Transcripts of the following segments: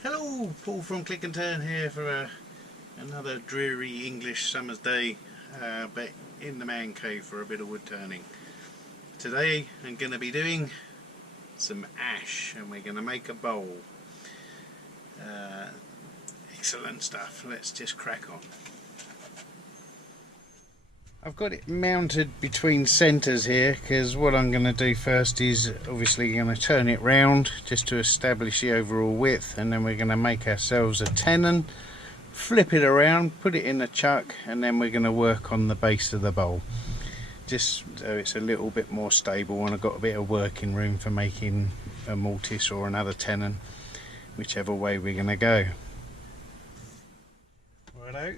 Hello, Paul from Click and Turn here for another dreary English summer's day, but in the man cave for a bit of wood turning. Today I'm going to be doing some ash and we're going to make a bowl. Excellent stuff, let's just crack on. I've got it mounted between centres here because what I'm going to do first is obviously going to turn it round just to establish the overall width, and then we're going to make ourselves a tenon, flip it around, put it in a chuck, and then we're going to work on the base of the bowl just so it's a little bit more stable, and I've got a bit of working room for making a mortise or another tenon, whichever way we're going to go. Righto.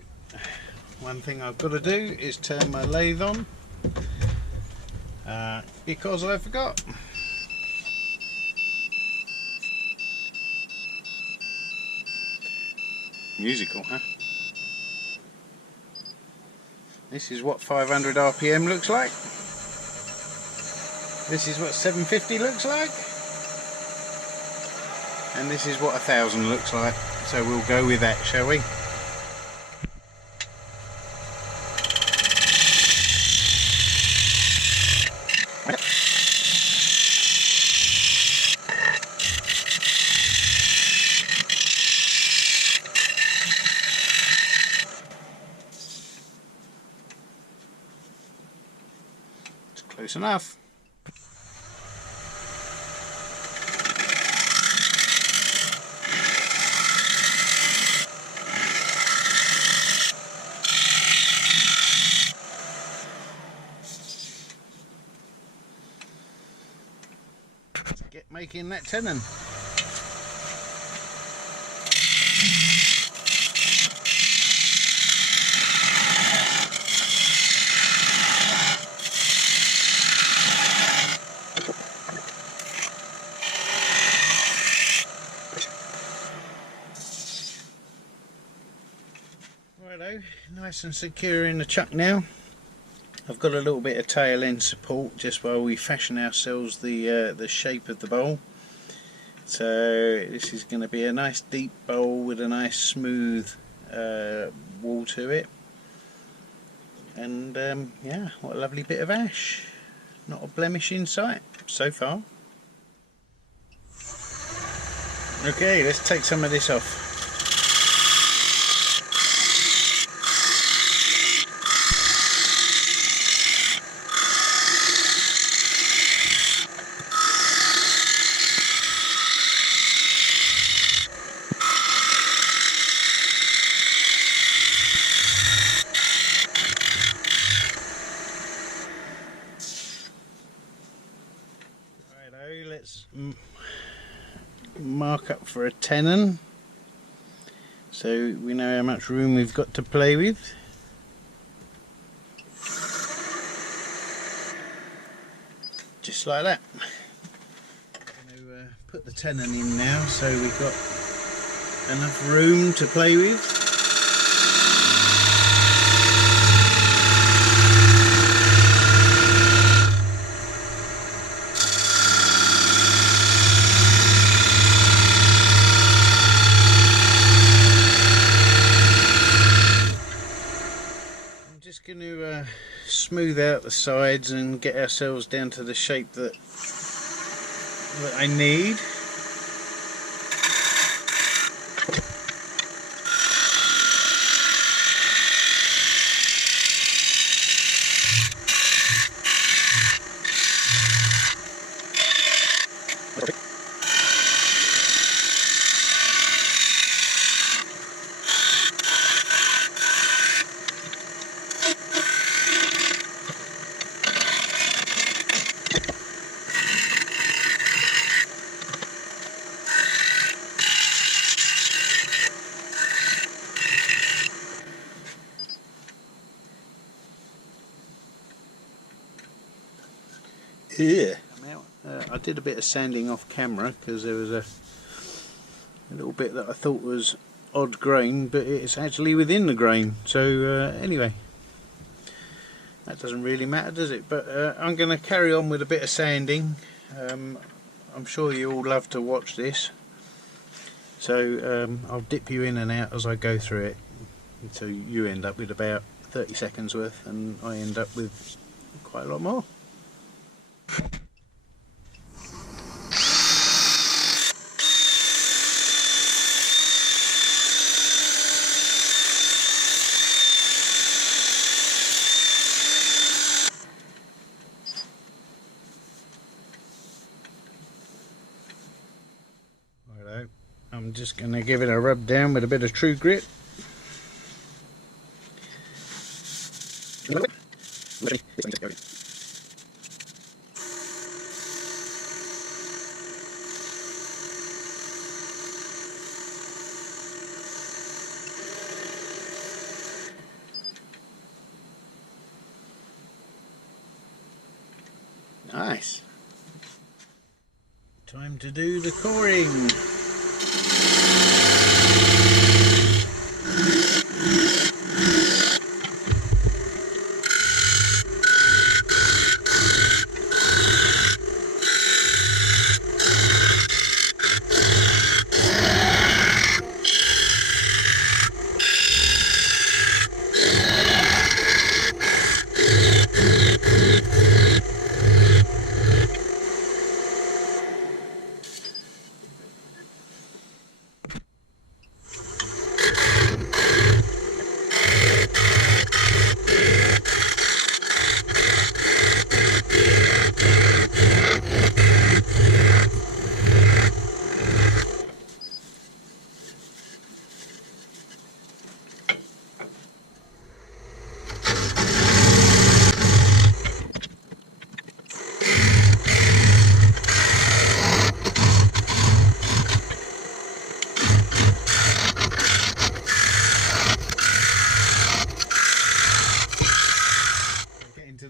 One thing I've got to do is turn my lathe on because I forgot. Musical, huh? This is what 500 RPM looks like. This is what 750 looks like. And this is what 1000 looks like. So we'll go with that, shall we? Close enough. Let's get making that tenon. Righto, nice and secure in the chuck now. I've got a little bit of tail end support just while we fashion ourselves the shape of the bowl. So this is going to be a nice deep bowl with a nice smooth wall to it. And yeah, what a lovely bit of ash. Not a blemish in sight so far. Okay, let's take some of this off. Let's mark up for a tenon so we know how much room we've got to play with. Just like that. I'm going to put the tenon in now so we've got enough room to play with. Going to smooth out the sides and get ourselves down to the shape that I need. Yeah. I did a bit of sanding off camera because there was a little bit that I thought was odd grain, but it's actually within the grain. So anyway, that doesn't really matter, does it? But I'm going to carry on with a bit of sanding. I'm sure you all love to watch this. So I'll dip you in and out as I go through it, so you end up with about 30 seconds worth and I end up with quite a lot more. Righto, I'm just going to give it a rub down with a bit of True Grit. Nice. Time to do the coring.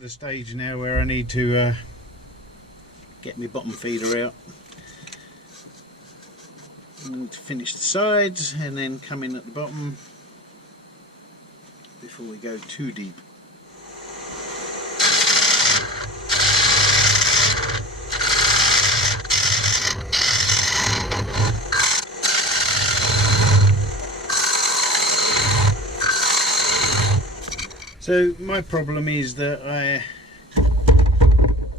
The stage now where I need to get my bottom feeder out and finish the sides and then come in at the bottom before we go too deep. So my problem is that I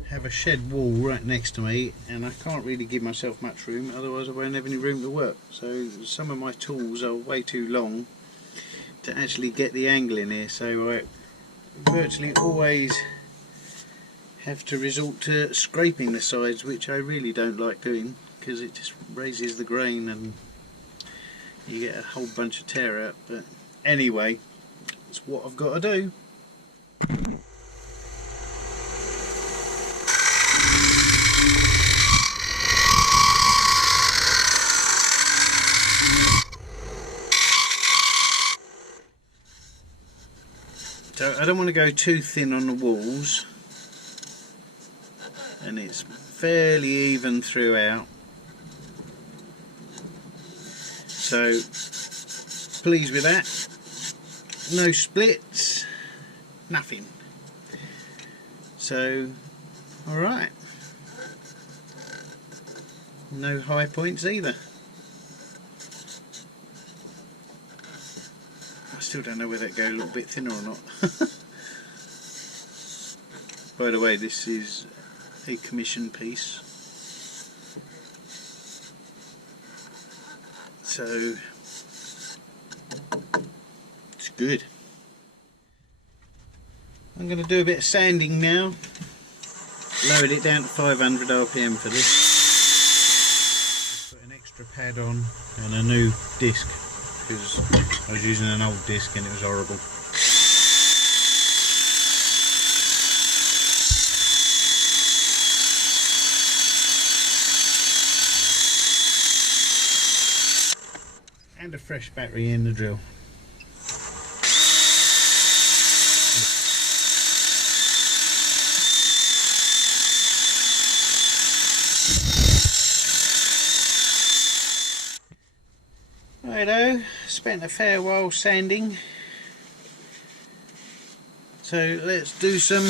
have a shed wall right next to me and I can't really give myself much room, otherwise I won't have any room to work. So some of my tools are way too long to actually get the angle in here, so I virtually always have to resort to scraping the sides, which I really don't like doing because it just raises the grain and you get a whole bunch of tear out. But anyway, it's what I've got to do. So I don't want to go too thin on the walls, and it's fairly even throughout, so pleased with that. No splits, nothing. So alright, no high points either. I still don't know whether it go a little bit thinner or not. By the way, this is a commission piece, so it's good. I'm going to do a bit of sanding now. Lowered it down to 500 RPM for this. Just put an extra pad on and a new disc, because I was using an old disc and it was horrible. And a fresh battery in the drill. Righto, spent a fair while sanding, so let's do some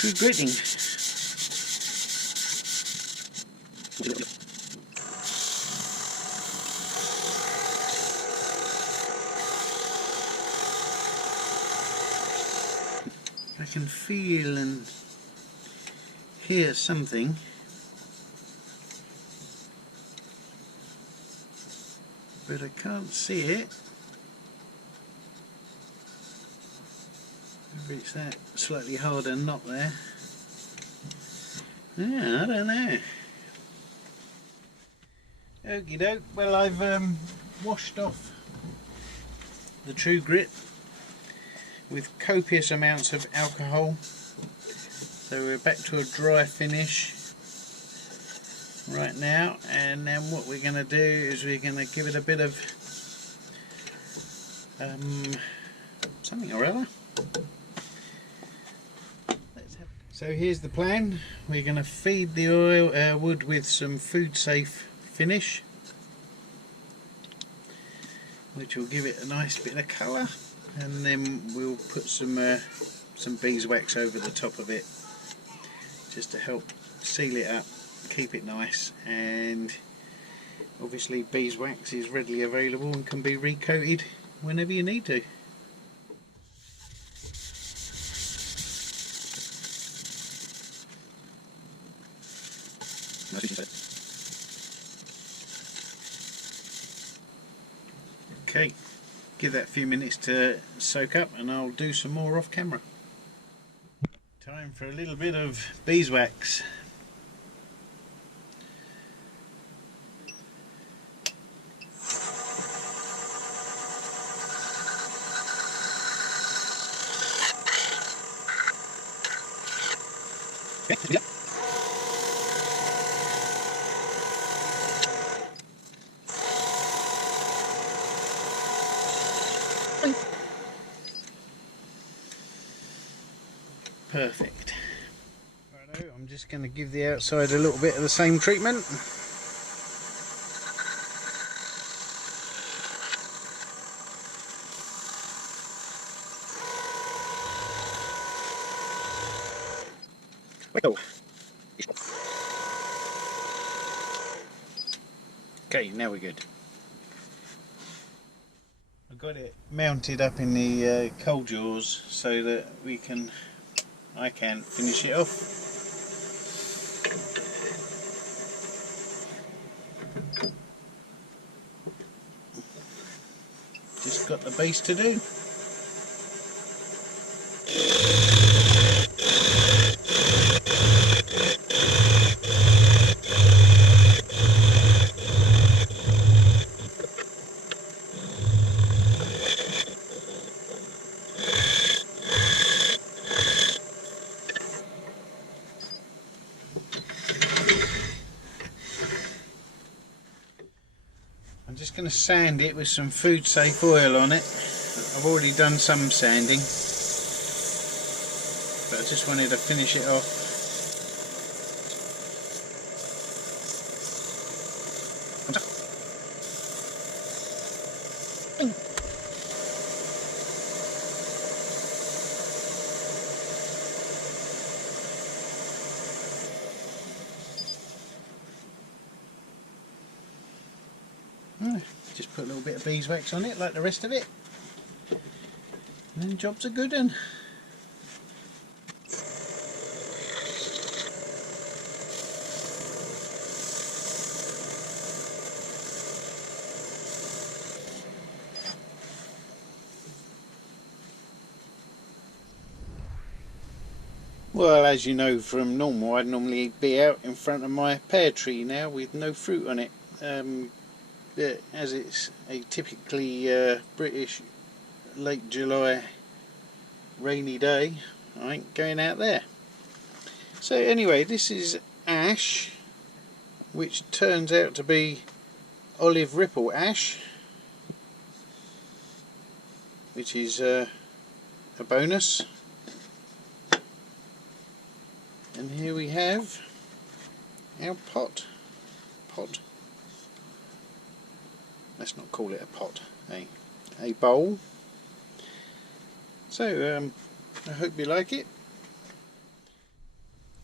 True Gritting. can feel and hear something. But I can't see it. Maybe it's that slightly harder knot there. Yeah, I don't know. Okie doke. Well, I've washed off the True Grit with copious amounts of alcohol. So we're back to a dry finish right now, and then what we're going to do is we're going to give it a bit of something or other. So here's the plan. We're going to feed the wood with some food safe finish, which will give it a nice bit of colour, and then we'll put some beeswax over the top of it just to help seal it up, keep it nice. And obviously beeswax is readily available and can be recoated whenever you need to. Okay, give that a few minutes to soak up and I'll do some more off camera. Time for a little bit of beeswax. Perfect. Righto, I'm just going to give the outside a little bit of the same treatment. Okay, now we're good. I've got it mounted up in the coal jaws so that I can finish it off. Just got the base to do. I'm just going to sand it with some food safe oil on it. I've already done some sanding, but I just wanted to finish it off. Just put a little bit of beeswax on it like the rest of it, and then job's a good one. Well, as you know from normal, I'd normally be out in front of my pear tree now with no fruit on it. But as it's a typically British late July rainy day, I ain't going out there. So anyway, this is ash, which turns out to be olive ripple ash, which is a bonus. And here we have our pot. Let's not call it a pot, a bowl. So I hope you like it.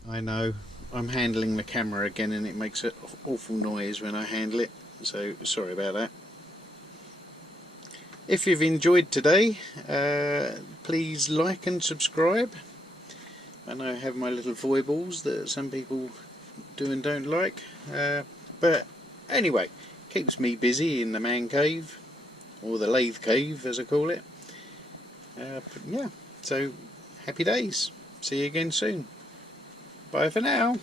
I know I'm handling the camera again and it makes an awful noise when I handle it, so sorry about that. If you've enjoyed today, please like and subscribe. I know I have my little foibles that some people do and don't like, but anyway, keeps me busy in the man cave, or the lathe cave as I call it. But yeah, so happy days. See you again soon. Bye for now.